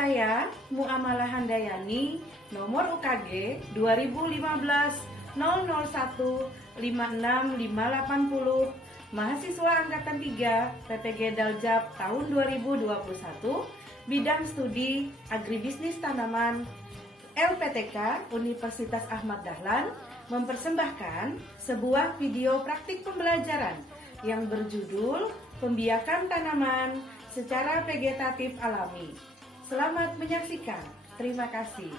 Saya Muamalah Handayani, nomor UKG 2015 001 56580, mahasiswa angkatan 3 PPG Daljab tahun 2021, bidang studi Agribisnis Tanaman LPTK Universitas Ahmad Dahlan, mempersembahkan sebuah video praktik pembelajaran yang berjudul Pembiakan Tanaman secara Vegetatif Alami. Selamat menyaksikan. Terima kasih.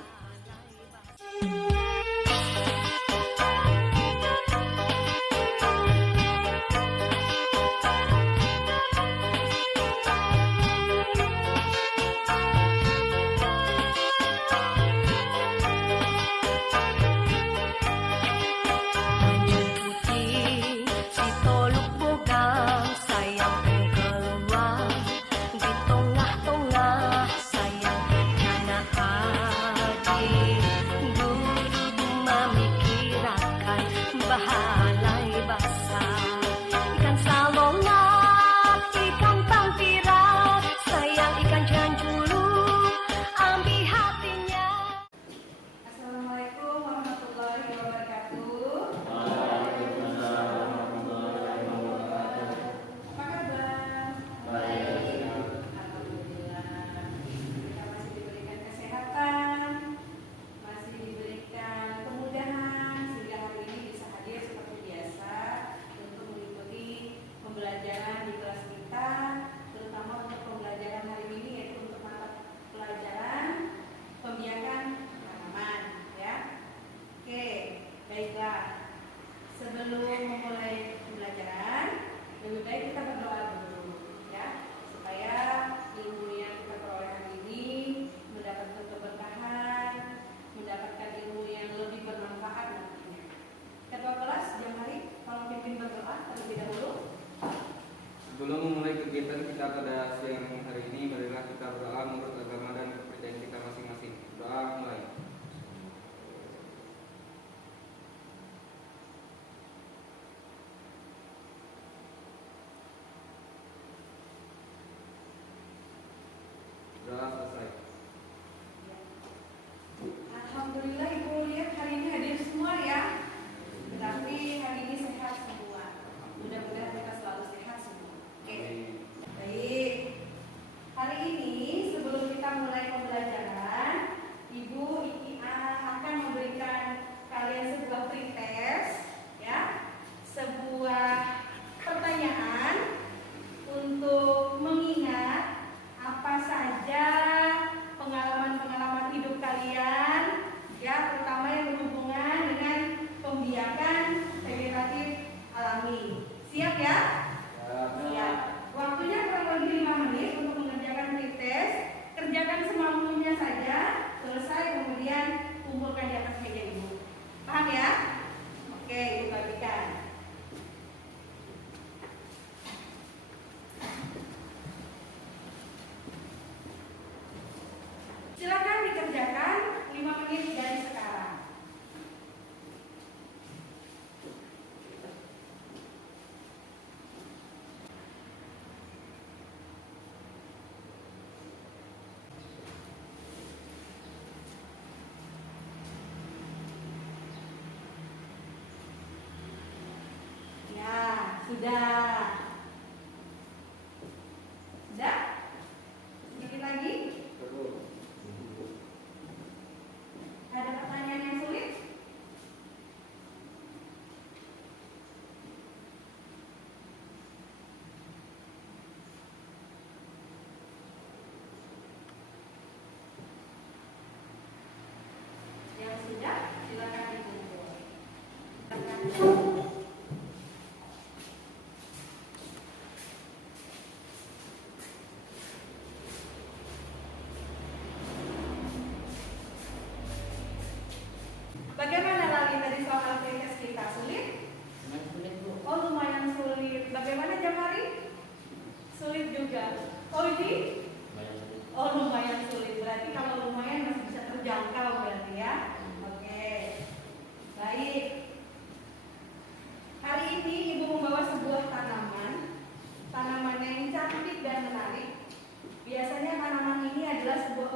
Pembelajaran di kelas kita, terutama untuk pembelajaran hari ini, yaitu untuk mata pelajaran pembiakan tanaman, ya. Oke, baiklah. Sebelum memulai pembelajaran, lebih baik kita berdoa dulu, ya, supaya ilmu yang kita peroleh hari ini mendapatkan keberkahan, mendapatkan ilmu yang lebih bermanfaat nantinya. Ketua kelas, Jamari, tolong pimpin berdoa terlebih dahulu. Sebelum memulai kegiatan kita pada siang hari ini, marilah kita berdoa menurut agama dan kepercayaan kita masing-masing. Doa mulai. Doa selesai. Alhamdulillah, Ibu lihat hari ini hadir semua ya. Berarti hari ini sehat semua. Mudah-mudahan kita selalu sehat semua. Oke. Baik. Hari ini sebelum kita mulai pembelajaran, Ibu akan memberikan kalian sebuah pretest, ya. Sebuah pertanyaan untuk mengingat apa saja pengalaman-pengalaman hidup kalian, ya, terutama yang berhubungan dengan pembiakan vegetatif alami. Siap ya? Siap. Waktunya kurang lebih 5 menit untuk mengerjakan pretest. Kerjakan semampunya saja, selesai kemudian kumpulkan di atas meja Ibu. Paham ya? Oke, Ibu bagikan. Silakan dikerjakan 5 menit dari sekarang. Ya, sudah. Sudah? Sedikit lagi. Ada pertanyaan yang sulit? Yang sudah, silakan dikumpul. Bagaimana lagi tadi soal pretest kita? Sulit? Oh, lumayan sulit. Bagaimana Jamari? Sulit juga. Oh, ini? Oh, lumayan sulit. Berarti kalau lumayan masih bisa terjangkau berarti ya. Oke. Baik. Hari ini Ibu membawa sebuah tanaman yang cantik dan menarik. Biasanya tanaman ini adalah sebuah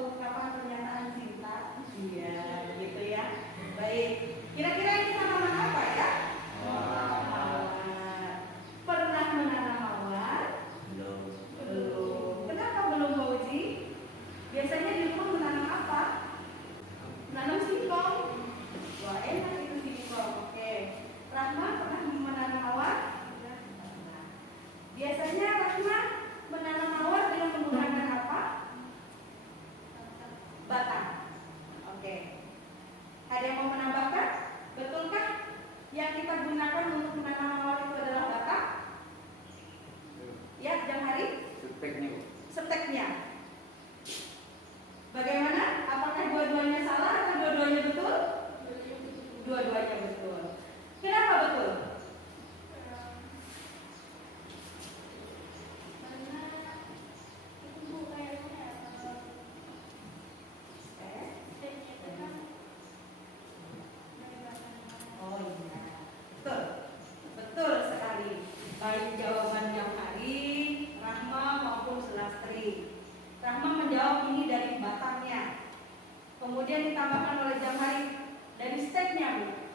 Kemudian ditambahkan oleh Jamhari dari steknya, Bu.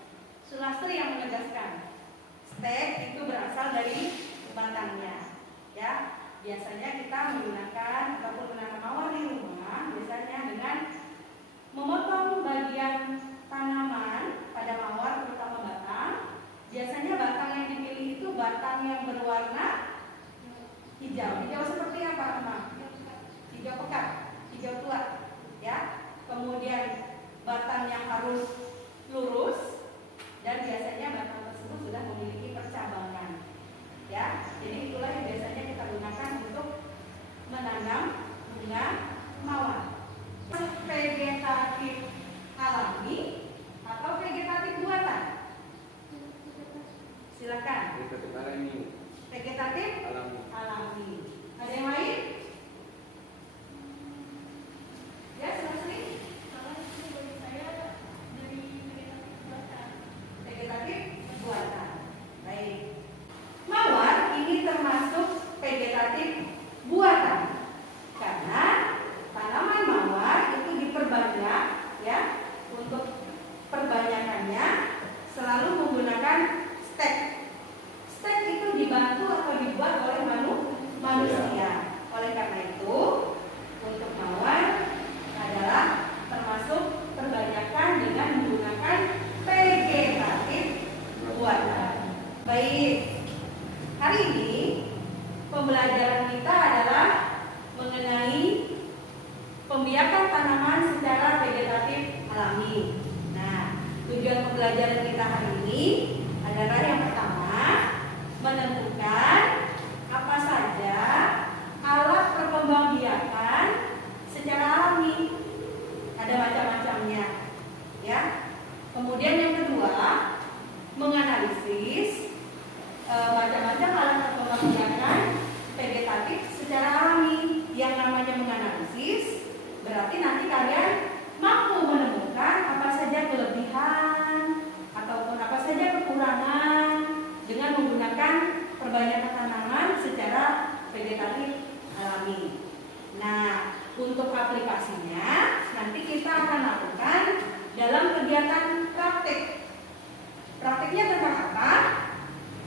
Sulastri yang menegaskan. Stek itu berasal dari batangnya. Ya, biasanya kita menggunakan ataupun menanam mawar di rumah biasanya dengan memotong bagian tanaman pada mawar terutama batang. Biasanya batang yang dipilih itu batang yang berwarna hijau. Hijau seperti apa, teman? Hijau pekat, hijau tua, ya. Kemudian batang yang harus lurus dan biasanya batang tersebut sudah memiliki percabangan. Ya, jadi itulah yang biasanya kita gunakan untuk menanam bunga mawar. Vegetatif alami atau vegetatif buatan? Silakan. Vegetatif alami. Vegetatif alami. Ada yang lain? Ya, silakan. Vegetatif buatan. Baik. Mawar ini termasuk vegetatif buatan karena tanaman mawar itu diperbanyak, ya. Untuk perbanyakannya selalu menggunakan stek. Stek itu dibantu atau dibuat oleh manusia. Oleh karena itu, untuk mawar adalah termasuk perbanyakan dengan menggunakan vegetatif buatan. Baik. Hari ini pembelajaran kita adalah mengenai pembiakan tanaman secara vegetatif alami. Nah, tujuan pembelajaran kita hari ini adalah yang pertama, menentukan apa saja alat perkembangbiakan secara alami. Ada macam-macamnya, ya. Kemudian yang kedua, menganalisis macam-macam alat perkembangbiakan vegetatif secara alami. Yang namanya menganalisis berarti nanti kalian mampu menemukan apa saja kelebihan ataupun apa saja kekurangan dengan menggunakan perbanyakan tanaman secara vegetatif alami. Nah, untuk aplikasinya nanti kita akan lakukan dalam kegiatan praktek. Prakteknya tentang apa?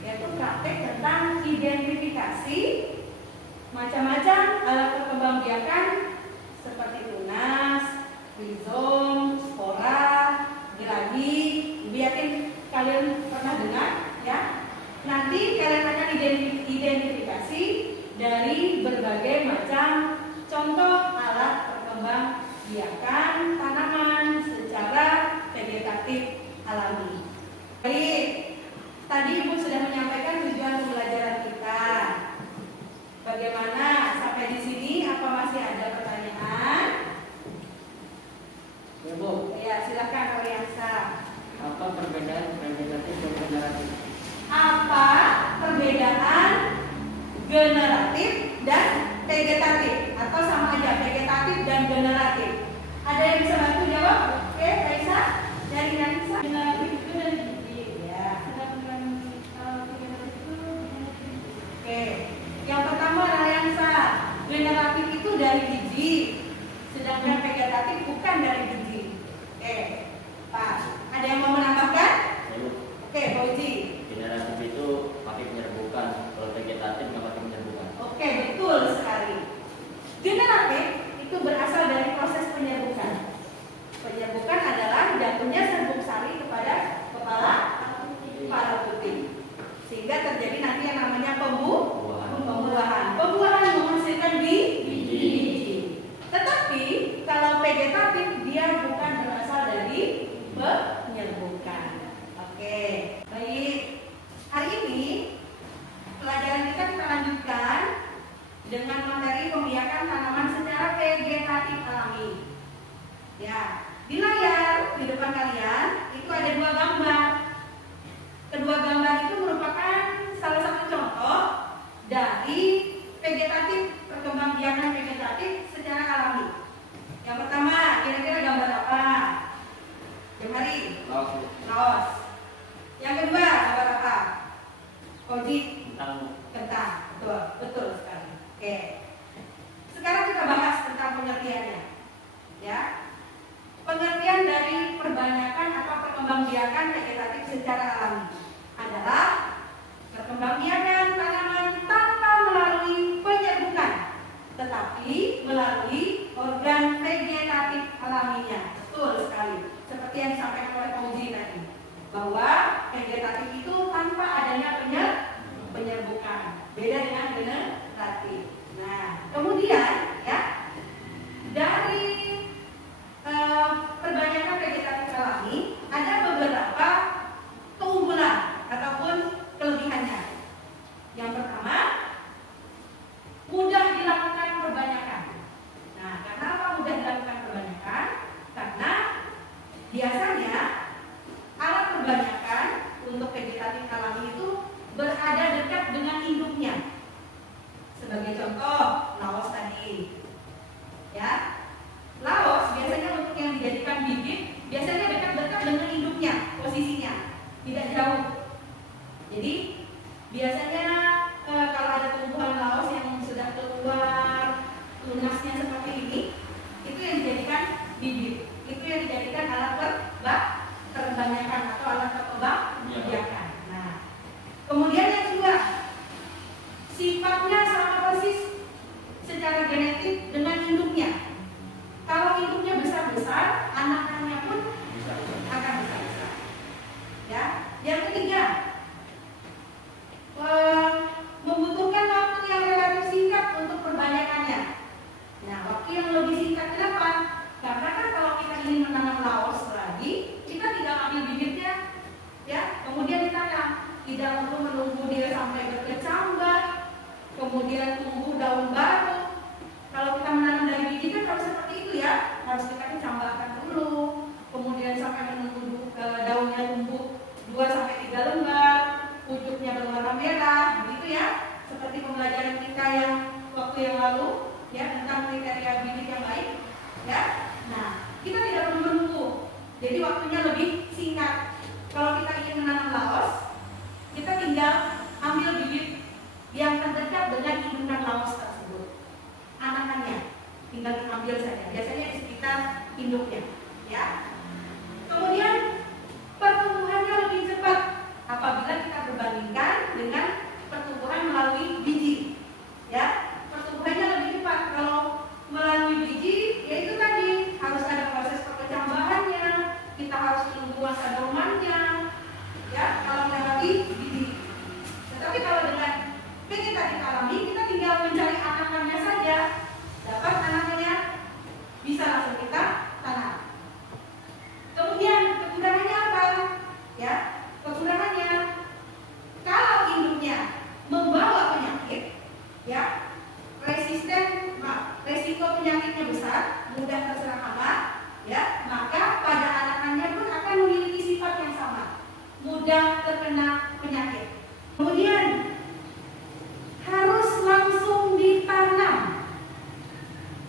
Yaitu praktek tentang identifikasi macam-macam alat perkembangbiakan seperti tunas, rizom, spora, geragi. Yakin kalian pernah dengar, ya? Nanti kalian akan identifikasi dari berbagai macam contoh alat perkembangbiakan tanaman secara vegetatif alami. Baik, tadi Ibu sudah menyampaikan tujuan pembelajaran kita. Bagaimana sampai di sini? Apa masih ada pertanyaan? Ya, Bu. Ya, silakan Oriansa. Apa perbedaan vegetatif dan generatif? Apa perbedaan generatif dan vegetatif? Atau sama aja vegetatif dan generatif? Ada yang bisa bantu jawab? Oke, Raisa dari Raisa. Generatif itu dari biji. Ya. Sedangkan vegetatif itu Oke. Yang pertama Raisa, generatif itu dari biji, sedangkan vegetatif bukan dari biji. Oke, Pak. Ada yang mau menambahkan? Ya, Bu. Oke, Pak Uji. Generatif itu pakai penyerbukan, kalau vegetatif nggak pakai penyerbukan. Oke, betul sekali. Generatif itu berasal dari proses penyerbukan. Penyerbukan adalah jatuhnya serbuk sari kepada kepala putih, sehingga terjadi nanti yang namanya pembuahan. Pembuahan menghasilkan biji. Tetapi kalau vegetatif dia bukan berasal dari penyerbukan. Oke, baik. Hari ini pelajaran kita lanjutkan dengan materi pembiakan tanaman secara vegetatif alami. Ya, di layar di depan kalian itu ada dua gambar. Kedua gambar itu merupakan salah satu contoh dari vegetatif, perkembangbiakan vegetatif secara alami. Yang pertama, kira-kira gambar apa? Jemari, kaos. Yang kedua, gambar apa? Koji, kentang. Betul sekali. Oke. Sekarang kita bahas tentang pengertiannya. Ya. disampaikan oleh Fauzi tadi, bahwa vegetatif itu tanpa adanya penyerbukan, beda dengan generatif. Nah, kemudian ya dari perbanyakan vegetatif alami ada beberapa keunggulan ataupun kelebihannya. Yang pertama, mudah dilakukan perbanyakan. Nah, kenapa mudah dilakukan perbanyakan? Karena biasanya alat perbanyakan untuk vegetatif alami itu berada dekat dengan induknya. Sebagai contoh, laos tadi. Ya. Laos biasanya untuk yang dijadikan bibit biasanya dekat-dekat dengan induknya, posisinya tidak jauh. Jadi biasanya kalau ada tumbuhan laos yang sudah keluar tunasnya seperti ini, itu yang dijadikan bibit, itu yang dijadikan alat perbanyakan atau alat perbanyakan. Nah, kemudian yang kedua, sifatnya sama persis secara genetik dengan induknya. Kalau induknya besar-besar, anak-anaknya pun akan besar-besar. Ya, yang ketiga, membutuhkan waktu yang relatif singkat untuk perbanyakannya. Nah, waktu yang lebih singkat kenapa? Karena kan kalau kita ingin menanam laos lagi, kita tinggal ambil bibitnya, ya, kemudian ditanam. Tidak perlu menunggu dia sampai berkecambah, kemudian tumbuh daun baru. Kalau kita menanam dari biji kan harus seperti itu ya, harus kita kecambahkan dulu, kemudian sampai menunggu daunnya tumbuh 2-3 lembar, pucuknya berwarna merah, begitu ya. Seperti pembelajaran kita yang waktu yang lalu, ya, tentang kriteria bibit yang baik, ya. Nah, kita tidak perlu menunggu, jadi waktunya lebih singkat. Kalau kita ingin menanam laos, kita tinggal ambil bibit yang terdekat dengan indukan laos tersebut. Anakannya tinggal diambil saja, biasanya di sekitar induknya, ya. Kemudian pertumbuhannya lebih cepat apabila kita berbandingkan dengan pertumbuhan melalui biji, ya. Pertumbuhannya lebih cepat kalau melalui biji, yaitu tadi harus ada proses perkecambahannya, kita harus menunggu masa dormannya, ya, kalau melewati biji. Tetapi kalau dengan vegetatif alami, kita tinggal mencari anakannya saja, dapat anakannya, bisa langsung kita tanam. Kemudian kekurangannya apa? Ya, kekurangannya kalau induknya membawa penyakit, ya, resiko penyakitnya besar, mudah terserang hama, ya, maka pada anakannya pun akan memiliki sifat yang sama, mudah terkena penyakit. Kemudian harus langsung ditanam,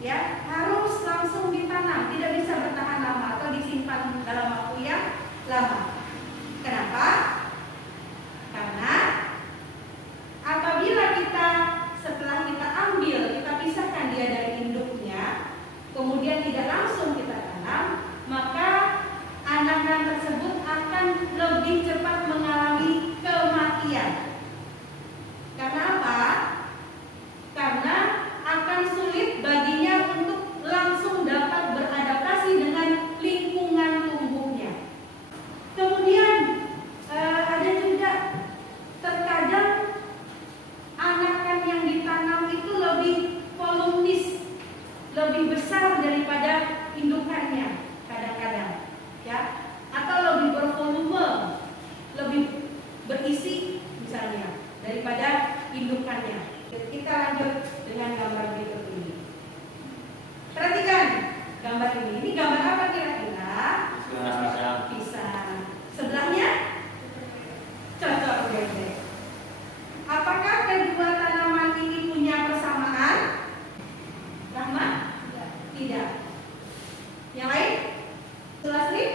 ya, harus langsung ditanam, tidak bisa bertahan lama atau disimpan dalam waktu yang lama. Kenapa? Karena apabila kita setelah kita ambil, kita pisahkan dia dari induknya, kemudian tidak langsung kita tanam, maka anakan tersebut akan lebih cepat mengalami kematian. Karena apa? Karena akan sulit baginya untuk langsung dapat beradaptasi dengan lingkungan tumbuhnya. Kemudian ada juga terkadang anakan yang ditanam itu lebih volumis, lebih besar daripada indukannya kadang-kadang, ya, atau lebih bervolume, lebih berisi misalnya daripada indukannya. Kita lanjut dengan gambar berikut ini. Perhatikan gambar ini. Ini gambar apa kira-kira? Pisang. Sebelahnya cocok bebek. Apakah kedua tanaman ini punya persamaan? Rahma? Tidak. Yang lain? Sulasri?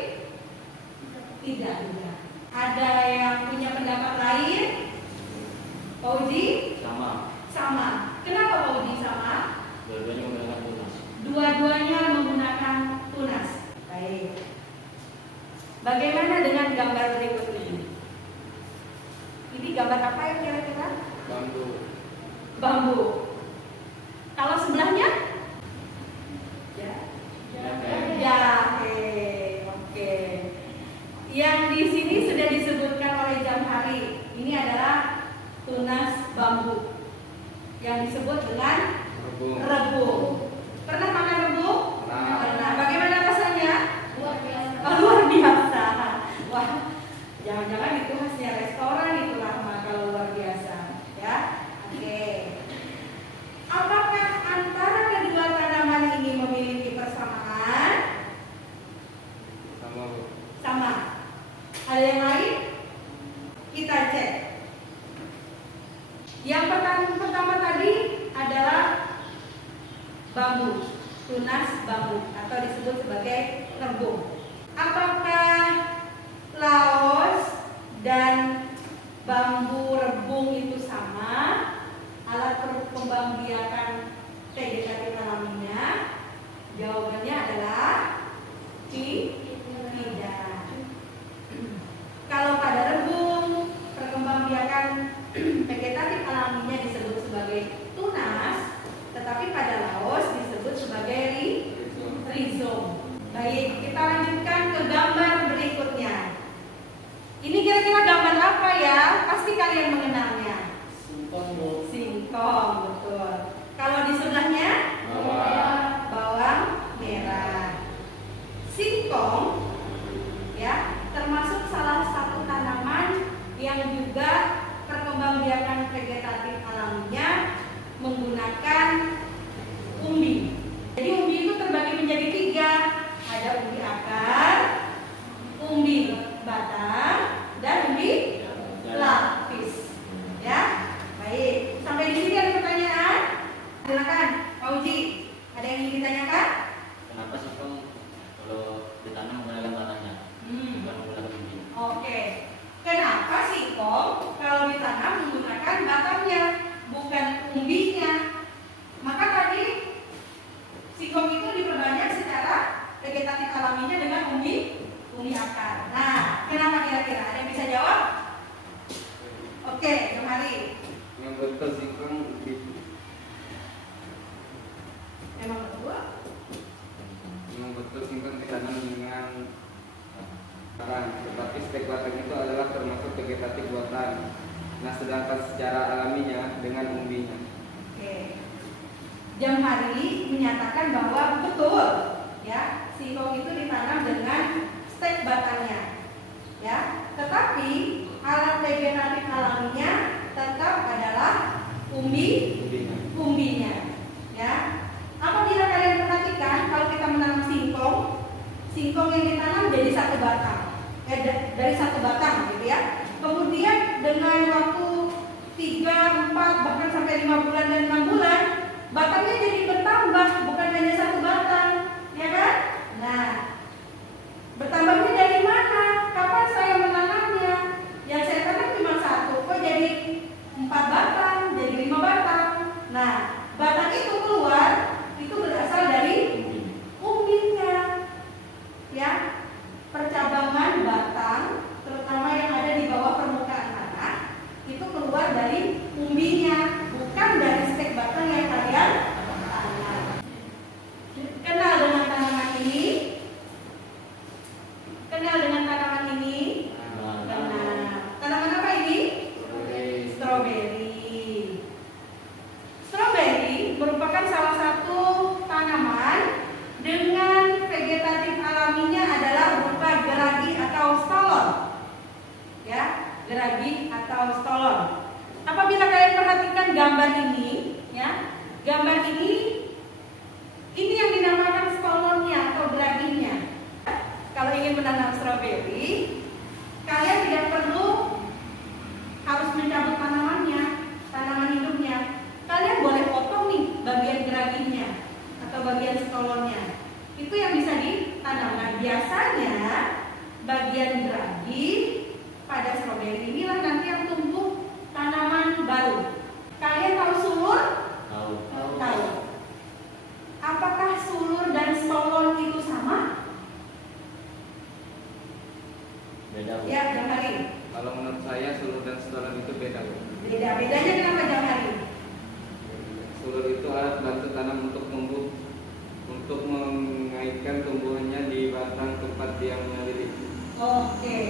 Tidak juga. Ada yang punya pendapat lain? Fauzi? Sama. Kenapa Fauzi sama? Dua-duanya menggunakan tunas. Dua-duanya menggunakan tunas. Baik. Bagaimana dengan gambar berikut ini? Ini gambar apa yang kira-kira? Bambu. Kalau sebelahnya? Jahe. Oke. tunas bambu atau disebut sebagai rebung. Apakah laos dan bambu rebung itu sama? Alat pembangbiakan vegetatif alaminya? Jawabannya adalah tidak. Kalau pada rebung, perkembangbiakan vegetatif alaminya disebut sebagai tunas, tetapi pada laos disebut sebagai rizom. Baik, kita lanjutkan ke gambar berikutnya. Ini kira-kira gambar apa ya? Pasti kalian mengenalnya. Singkong, betul. Kalau di sebelahnya bawang merah. Singkong ya, termasuk salah satu tanaman yang juga perkembangbiakan vegetatif alaminya menggunakan umbi. Jadi umbi itu terbagi menjadi 3. Ada umbi akar, umbi batang, dan umbi lapis. Ya, baik. Sampai di sini ada pertanyaan? Silakan, Pak Uji. Ada yang ingin ditanyakan? Kenapa singkong kalau ditanam menggunakan tanahnya, bukan menggunakan umbi? Oke. Kenapa singkong kalau ditanam menggunakan batangnya, bukan umbinya? Maka tadi singkong itu diperbanyak secara vegetatif alaminya dengan umbi akar. Nah, kenapa kira-kira? Ada yang bisa jawab? Oke, kemari. Yang betul singkong Memang betul. yang betul singkong ditanam dengan batang, tetapi stek batang itu adalah termasuk vegetatif buatan. Nah, sedangkan secara alaminya dengan umbinya. Oke. Jamhari menyatakan bahwa betul ya, singkong itu ditanam dengan stek batangnya. Ya, tetapi alat vegetatif alaminya tetap adalah umbinya. Ya. Apabila kalian perhatikan kalau kita menanam singkong yang ditanam jadi satu batang. Dari satu batang gitu ya. Kemudian dengan waktu 3, 4 bahkan sampai 5 bulan dan 6 bulan, batangnya jadi bertambah, bukan hanya satu batang, ya kan? Nah, bertambahnya dari mana? Kapan saya menanamnya? Yang saya tanam cuma 1, kok jadi 4 batang, jadi 5 batang. Nah, batang itu keluar, itu berasal dari umbinya. Ya, percabangan batang, terutama yang ada di bawah permukaan tanah, itu keluar dari umbinya, bukan dari stek batang yang kalian tanam. Kenal dengan tanaman ini? Kenal dengan tanaman ini? Kenal. Tanaman apa ini? Stroberi. Stroberi merupakan salah satu tanaman dengan vegetatif alaminya adalah berupa geragi atau stolon. Ya, geragi atau stolon. Apabila kalian perhatikan gambar ini, ya, gambar ini yang dinamakan stolonnya atau geraginya. Kalau ingin menanam stroberi, kalian tidak perlu harus mencabut tanaman hidupnya. Kalian boleh potong nih bagian geraginya atau bagian stolonnya. Itu yang bisa ditanam. Nah, biasanya bagian geragi pada stroberi inilah nanti yang tumbuh tanaman baru. Kalian tahu sulur? Tahu. Apakah sulur dan stolon itu sama? Beda, Bu. Ya, Jamhari. Kalau menurut saya sulur dan stolon itu beda. Beda. Bedanya kenapa, Jamhari? Sulur itu alat bantu tanam untuk mengaitkan tumbuhannya di batang tempat yang melilit. Oke.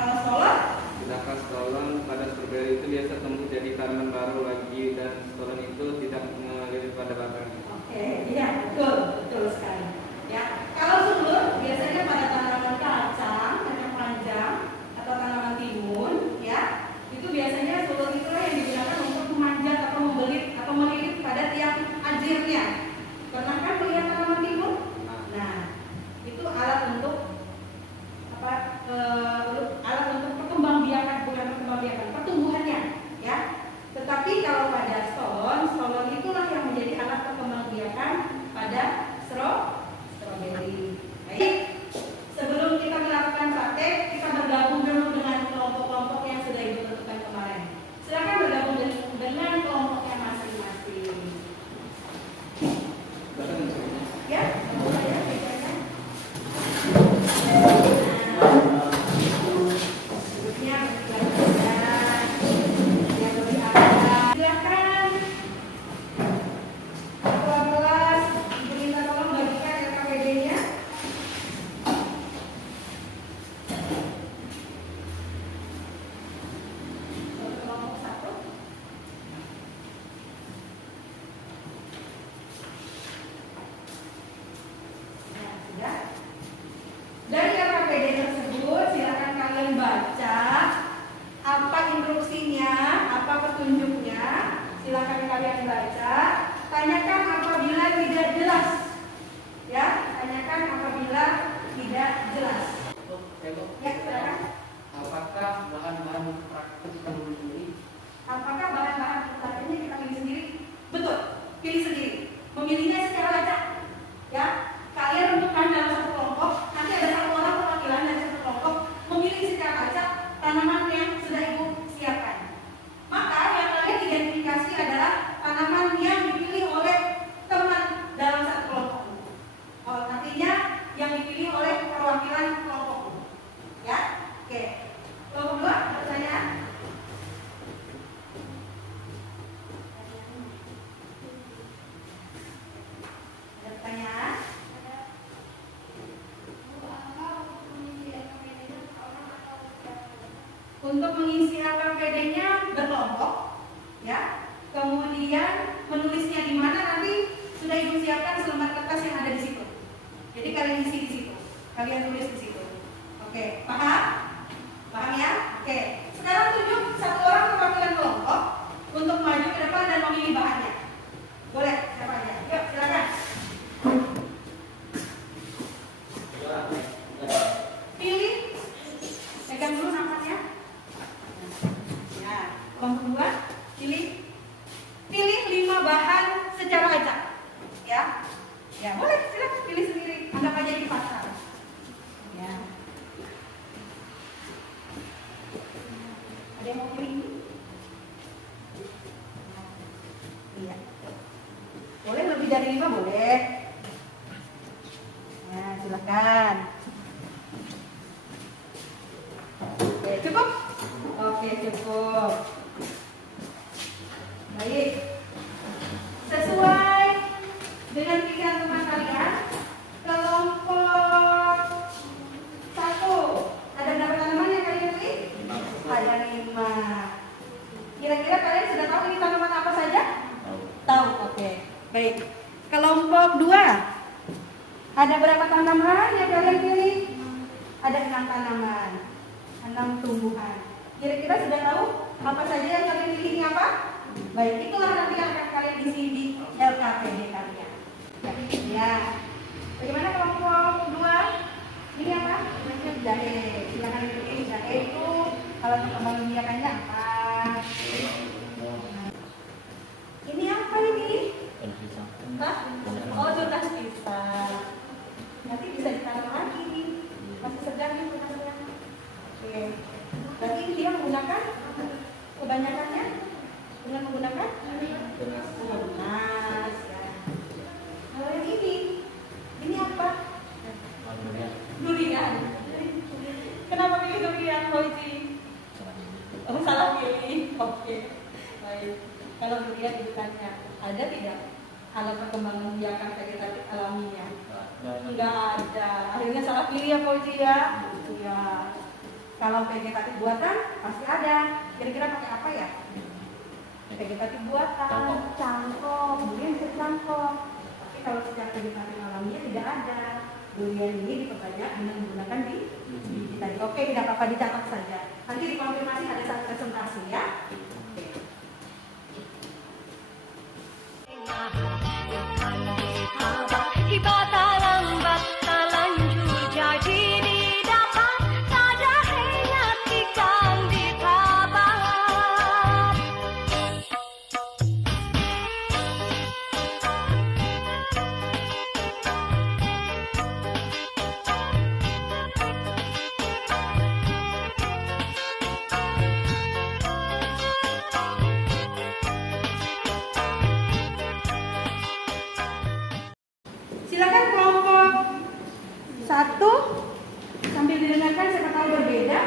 Kalau stolon? Sedangkan stolon pada stroberi itu biasa tumbuh jadi tanaman baru lagi, dan stolon itu tidak melilit pada batangnya. Oke, iya, betul sekali. Ya, kalau sulur biasanya pada tanaman kacang, kacang panjang atau tanaman timun, ya, itu biasanya sulur itulah yang digunakan untuk memanjat atau membelit atau melilit pada tiang ajirnya. Pernah kan melihat tanaman timun? Nah, itu alat untuk apa? Alat untuk pertumbuhannya, ya. Tetapi kalau pada stolon itulah yang menjadi alat perkembangbiakan pada baca apa instruksinya, apa petunjuknya. Silakan kalian baca. Tanyakan apabila tidak jelas. Ya, tanyakan apabila tidak jelas. Ya, silakan. Apakah bahan-bahan praktek kita pilih sendiri? Apakah bahan-bahan prakteknya kita pilih sendiri? Betul, pilih sendiri. Memilihnya secara acak. Ya, kalian tentukan dalam satu kelompok. Nanti ada satu orang perwakilan dari satu kelompok memilih secara acak tanaman yang sudah ibu siapkan. Maka yang kalian identifikasi adalah tanaman yang dipilih oleh teman dalam satu kelompok. Oh, artinya yang dipilih oleh perwakilan kelompok. Ya, oke. Kelompok dua, pertanyaan. Ada pertanyaan? Untuk mengisi LKPD-nya berkelompok, ya. Kemudian menulisnya di mana nanti sudah ibu siapkan selembar kertas yang ada di situ. Jadi kalian isi di situ, kalian tulis di situ. Oke, paham? Paham ya? Oke. Sekarang tunjuk satu orang perwakilan kelompok untuk maju ke depan dan memilih bahannya. Boleh? Siapa aja? Yuk, silakan. Pilih. Pegang dulu nafasnya. Ya, kelompok dua, pilih 5 bahan secara acak. Ya. Ya, boleh, silakan pilih sendiri. Anggap aja di pasar. Ya. Ada yang mau pilih ini? Iya. Boleh lebih dari 5, boleh. Nah, silakan. Oke, cukup? Oke, cukup. Baik. Sesuai dengan pilihan teman kalian, kelompok 1 ada berapa tanaman yang kalian pilih? Ada 5. Kira-kira kalian sudah tahu ini tanaman apa saja? Tahu. Oke. Baik. Kelompok 2 ada berapa tanaman yang kalian pilih? Ada 6 tanaman, 6 tumbuhan. Kira-kira sudah tahu apa saja yang kalian pilih ini apa? Baik, itulah nanti yang akan kalian isi di LKPD kalian. Ya. Bagaimana kelompok 2? Ini apa? Jahe. Silakan dipilih. Jahe itu alat perkembangan biakannya apa? Ini apa ini? Hah? Oh, tunas pisang. Nanti bisa ditanam lagi. Masih segar nih tunasnya. Oke. Berarti dia menggunakan kebanyakannya dengan menggunakan tunas. Ya. Kalau yang ini apa? Durian. Kenapa pilih durian, Hoji? Oh, salah pilih. Oke. Baik. Kalau durian ditanya, ada tidak alat perkembangan biakan vegetatif alaminya? Enggak ada. Akhirnya salah pilih ya, Hoji ya. Iya. Kalau vegetatif buatan pasti ada. Kira-kira pakai apa ya? Vegetatif buatan, cangkok, durian bisa cangkok. Tapi kalau secara vegetatif alaminya tidak ada. Durian ini diperbanyak dengan menggunakan biji tadi. Oke, tidak apa-apa, dicatat saja. Nanti dikonfirmasi ada saat presentasi ya. Tiba tak lambat, tak lanjut jadi didapat, tak ada hengat ikan ditabat. Silakan kelompok 1 sambil didengarkan siapa tahu berbeda.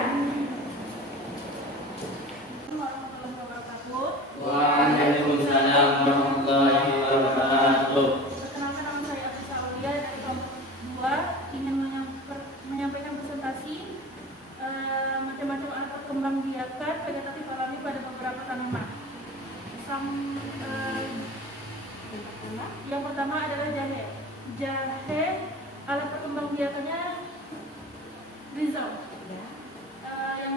Waalaikumsalam warahmatullahi wabarakatuh. Perkenalkan, nama saya Afisa Aulia dari kelompok 2, ingin menyampaikan presentasi macam-macam alat perkembang biakan vegetatif alami pada beberapa tanaman. Yang pertama adalah jahe. Jahe alat perkembang biakannya Rizal. Yang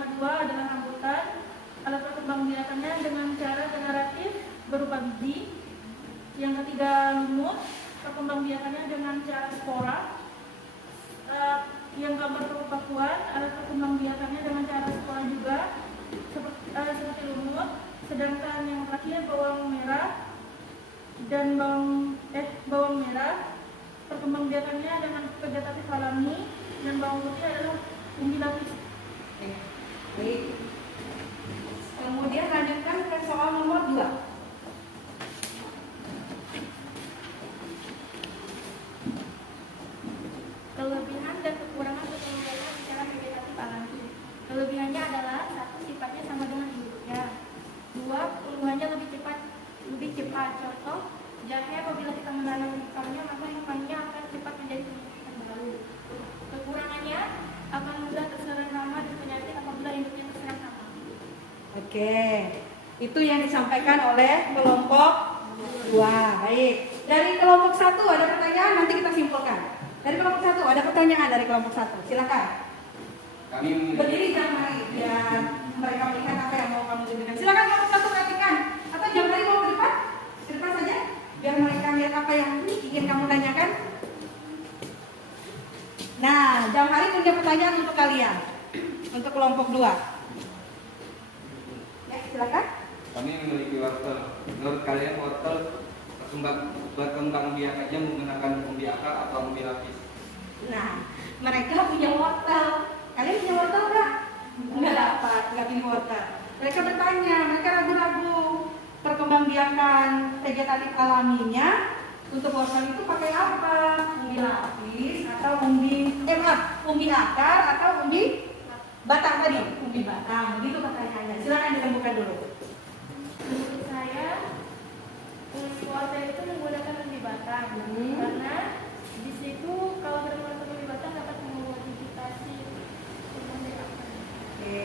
cara spora. Yang keempat perpakuan, alat perkembangbiakannya dengan cara spora juga seperti lumut. Sedangkan yang terakhir bawang merah dan bawang merah perkembangbiakannya dengan vegetatif alami, dan bawang putih adalah umbi lapis. Baik. Kemudian lanjutkan ke soal nomor 2. Kelebihan dan kekurangan perkembangbiakan secara vegetatif alami. Kelebihannya adalah: 1. Sifatnya sama dengan induknya. 2. Pertumbuhannya lebih cepat. Contoh, jahe apabila kita menanam ikannya, maka ikannya akan cepat menjadi tumbuhan baru. Kekurangannya akan mudah terserang hama dan penyakit apabila induknya terserang hama. Oke. Itu yang disampaikan oleh kelompok 2. Baik. Dari kelompok 1 ada pertanyaan, nanti kita simpulkan. Dari kelompok 1 ada pertanyaan dari kelompok 1. Silakan. Kami Berdiri jangan mari biar mereka melihat apa yang mau kamu tunjukkan. Silakan kelompok 1 perhatikan. Atau jangan mari mau ke depan. Ke depan saja biar mereka lihat apa yang ingin kamu tanyakan. Nah, jam hari punya pertanyaan untuk kalian. Untuk kelompok 2. Ya, silakan. Kami memiliki wortel. Menurut kalian wortel berkembang biakannya menggunakan umbi akar atau umbi lapis? Nah, mereka punya wortel. Kalian punya wortel enggak? Enggak dapat, enggak punya wortel. Mereka bertanya, mereka ragu-ragu. Perkembangbiakan vegetatif alaminya untuk wortel itu pakai apa? Umbi lapis atau umbi akar atau umbi batang tadi? Umbi batang, begitu pertanyaannya. Silakan ditemukan dulu. Menurut saya, wortel itu menggunakan umbi batang karena di situ kalau menggunakan umbi batang dapat memodifikasi perkembangbiakan. Oke.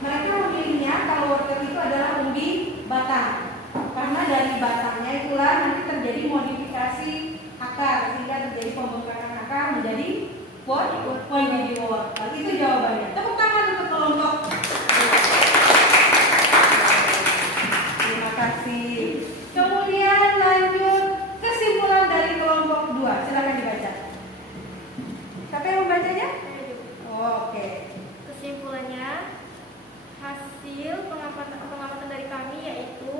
Mereka memilihnya kalau wortel itu adalah umbi batang karena dari batangnya itulah nanti terjadi modifikasi akar sehingga terjadi pembengkakan akar menjadi wortel. Itu jawabannya. Tepuk tangan untuk kelompok. Terima kasih. Kemudian lanjut kesimpulan dari kelompok 2. Silakan dibaca. Siapa yang membacanya? Oke. Kesimpulannya, hasil pengamatan dari kami yaitu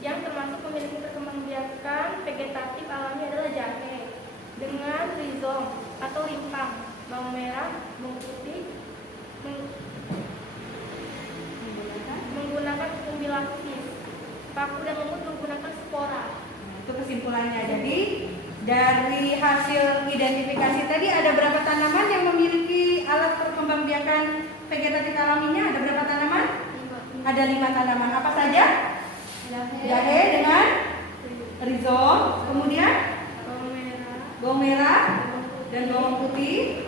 yang termasuk memiliki perkembangbiakan vegetatif alami adalah jahe dengan rizom atau rimpang, bawang merah, bawang putih, menggunakan umbi lapis, paku dan lumut menggunakan spora. Itu kesimpulannya. Jadi dari hasil identifikasi tadi ada berapa tanaman yang memiliki alat perkembangbiakan vegetatif alaminya? Ada berapa tanaman? Ada 5 tanaman. Apa saja? Jahe dengan rizom, kemudian bawang merah dan bawang putih.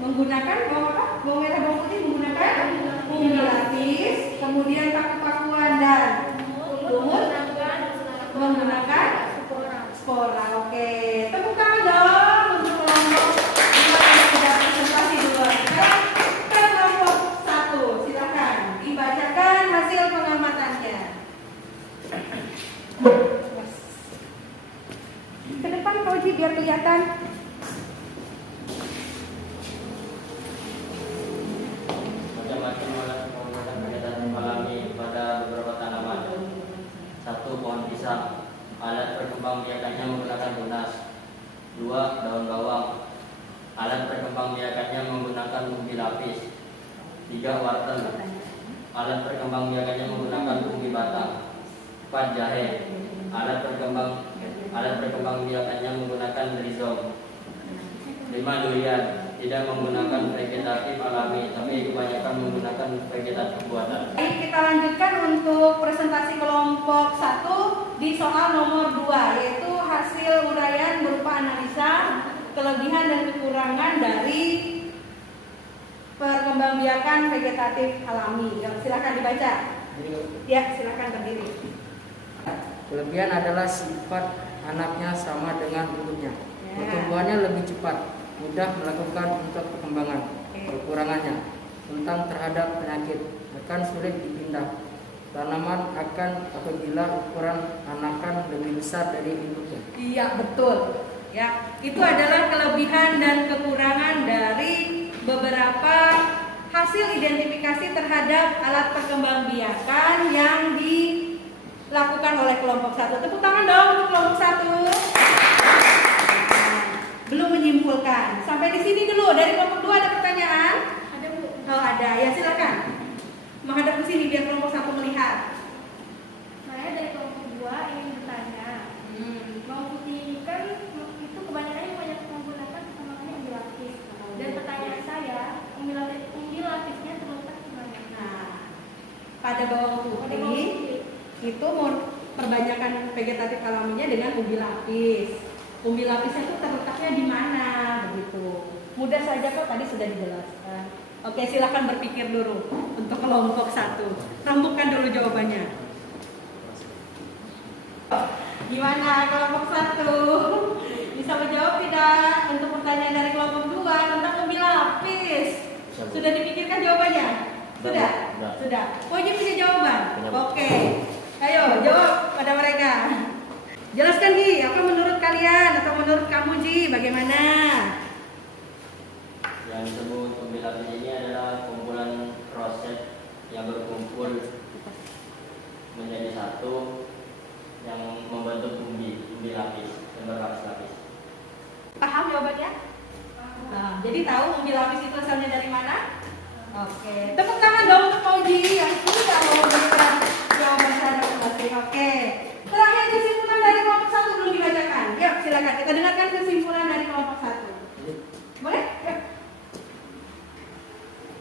Menggunakan bawang apa? Bawang merah, bawang putih menggunakan umbi lapis, kemudian paku-pakuan dan lumut menggunakan spora. Oke, tepuk tangan dong untuk kelompok 2 yang sudah presentasi duluan. Sekarang ke kelompok 1, silakan dibacakan hasil pengamatannya. Ke depan Pak Uji biar kelihatan. Macam-macam alat pengobatan vegetatif alami pada beberapa tanaman. 1. Pohon pisang. Alat perkembangbiakannya menggunakan tunas. 2. Daun bawang. Alat perkembangbiakannya menggunakan umbi lapis. 3. Wortel. Alat perkembangbiakannya menggunakan umbi batang. 4. Jahe. Alat perkembangbiakannya menggunakan rizom. 5. Durian. Tidak menggunakan vegetatif alami, tapi kebanyakan menggunakan vegetatif buatan. Baik, kita lanjutkan untuk presentasi kelompok 1 di soal nomor 2, yaitu hasil uraian berupa analisa kelebihan dan kekurangan dari perkembangbiakan vegetatif alami. Silakan dibaca. Ya, silakan berdiri. Kelebihan adalah sifat anaknya sama dengan induknya. Ya. Pertumbuhannya lebih cepat, mudah melakukan untuk perkembangan. Kekurangannya tentang terhadap penyakit, akan sulit dipindah. Tanaman akan apabila ukuran anakan lebih besar dari induknya. Iya, betul. Ya, itu adalah kelebihan dan kekurangan dari beberapa hasil identifikasi terhadap alat perkembangbiakan yang dilakukan oleh kelompok 1. Tepuk tangan dong untuk kelompok 1. Belum menyimpulkan. Sampai di sini dulu. Dari kelompok 2 ada pertanyaan? Ada Bu. Oh, ada. Ya, silakan. Menghadap ke sini biar kelompok 1 melihat. Saya dari kelompok 2 ingin bertanya. Bawang putih ini kan itu kebanyakan banyak menggunakan namanya umbi lapis. Dan pertanyaan saya, umbi lapisnya terletak di mana? Nah, pada bawang putih itu perbanyakan vegetatif alaminya dengan umbi lapis. Umbi lapisnya itu terletaknya di mana begitu. Mudah saja kok, tadi sudah dijelaskan. Oke, silakan berpikir dulu untuk kelompok 1. Rembukkan dulu jawabannya. Gimana kelompok 1? Bisa menjawab tidak untuk pertanyaan dari kelompok 2 tentang umbi lapis? Sudah dipikirkan jawabannya? Sudah? Sudah. Oh, ini punya jawaban? Oke. Ayo, jawab pada mereka. Jelaskan Ji, apa menurut kalian atau menurut kamu Ji, bagaimana? Yang disebut umbi lapis ini adalah kumpulan roset yang berkumpul menjadi satu yang membentuk umbi lapis yang berlapis-lapis. Paham jawabannya? Nah, jadi tahu umbi lapis itu asalnya dari mana? Oke, tepuk tangan dong untuk Pauji yang sudah memberikan jawaban secara masing-masing. Oke, terakhir kesimpulan dari kelompok 1 belum dibacakan. Yuk, silakan kita dengarkan kesimpulan dari kelompok 1. Boleh? Yuk.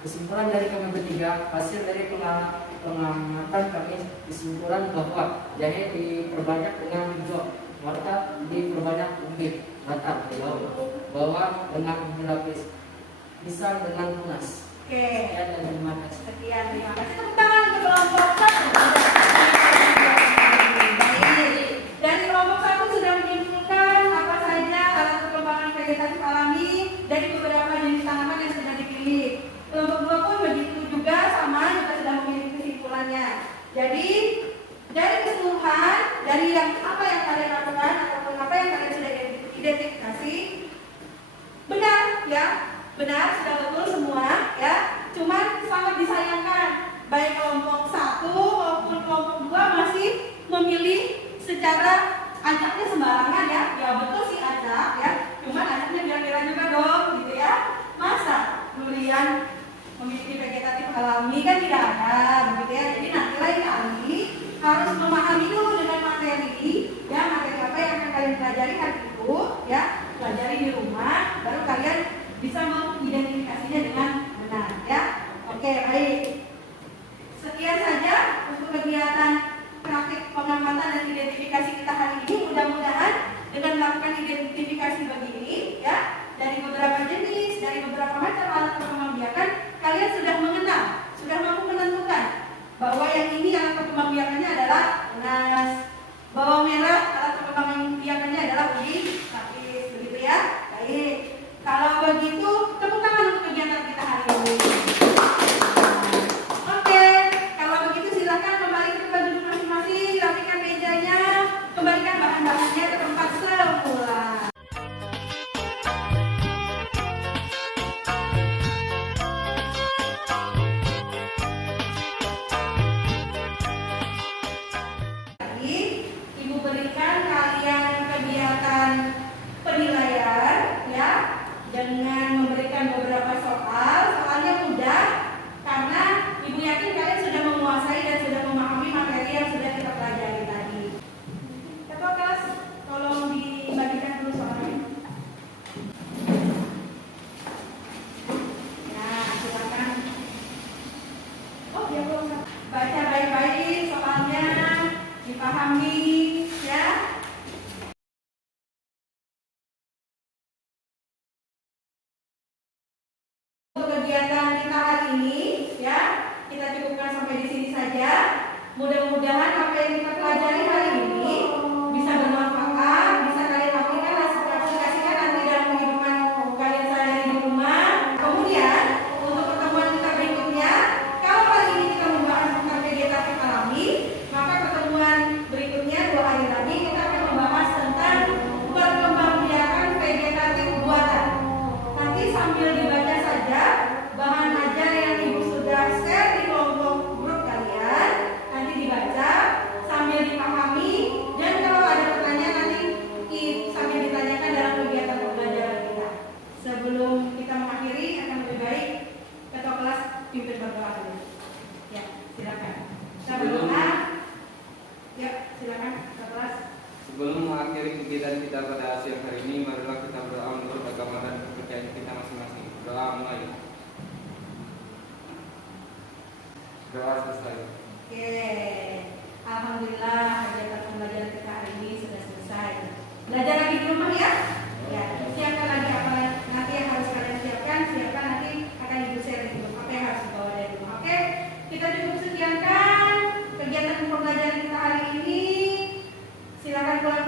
Kesimpulan dari kami bertiga, hasil dari pengamatan kami kesimpulan bahwa jahe diperbanyak dengan hijau, warta diperbanyak umbi, latar bawang dengan umbi lapis, pisang dengan tunas. Oke. Sekian dan terima kasih. Sekian, terima kasih. Tepuk tangan untuk kelompok 1. Baik. Dari kelompok 1 sudah menyimpulkan apa saja alat perkembangan vegetatif alami dari beberapa jenis tanaman yang sudah dipilih. Kelompok 2 pun begitu juga, sama juga sudah memiliki kesimpulannya. Jadi dari keseluruhan, dari yang apa yang kalian lakukan ataupun apa yang kalian sudah identifikasi, benar ya, benar sudah betul semua ya. Cuman sangat disayangkan baik kelompok 1 maupun kelompok 2 masih memilih secara acaknya sembarangan ya. Ya betul sih acak ya, cuman acaknya kira-kira juga dong gitu ya. Masa durian memiliki vegetatif alami kan tidak ada begitu ya. Jadi nanti lain kali harus memahami dulu dengan materi ya, materi apa yang akan kalian pelajari hari itu ya, pelajari di rumah, baru kalian bisa mengidentifikasinya dengan benar ya. Oke, baik. Sekian saja untuk kegiatan praktik pengamatan dan identifikasi kita hari ini. Mudah-mudahan dengan melakukan identifikasi begini ya, dari beberapa jenis, dari beberapa macam alat perkembangbiakan, kalian sudah mengenal, sudah mampu menentukan bahwa yang ini alat perkembangbiakannya adalah tunas, bawang merah alat perkembangbiakannya adalah umbi lapis, begitu ya. Baik, kalau begitu tepuk tangan untuk kegiatan kita hari ini. Oke, kalau begitu silakan kembali ke tempat duduk masing-masing, rapikan mejanya, kembalikan bahan-bahannya ke tempat semula. Ibu berikan kalian kegiatan penilaian ya, dengan memberikan beberapa soal. Soalnya mudah karena ibu yakin kalian sudah menguasai dan sudah memahami materi yang sudah kita pelajari tadi. Ketua kelas, tolong dibagikan dulu soalnya. Nah, silakan. Oh, dia belum baca baik-baik soalnya, dipahami ya. Untuk kegiatan kita hari ini ya, kita cukupkan sampai di sini saja. Mudah-mudahan apa yang kita pelajari hari ini bisa bermanfaat, bisa kalian aplikasikan nanti dalam kehidupan kalian sehari di rumah. Kemudian untuk pertemuan kita berikutnya, kalau hari ini kita membahas tentang vegetatif alami, maka pertemuan berikutnya 2 hari lagi kita akan membahas tentang perkembangbiakan Doa selesai. Oke, alhamdulillah kegiatan pembelajaran kita hari ini sudah selesai. Belajar lagi di rumah ya? Ya, siapkan lagi apa nanti yang harus kalian siapkan nanti akan ibu share di grup apa yang harus dibawa dari rumah. Oke, kita cukup sekiankan kegiatan pembelajaran kita hari ini. Silakan pulang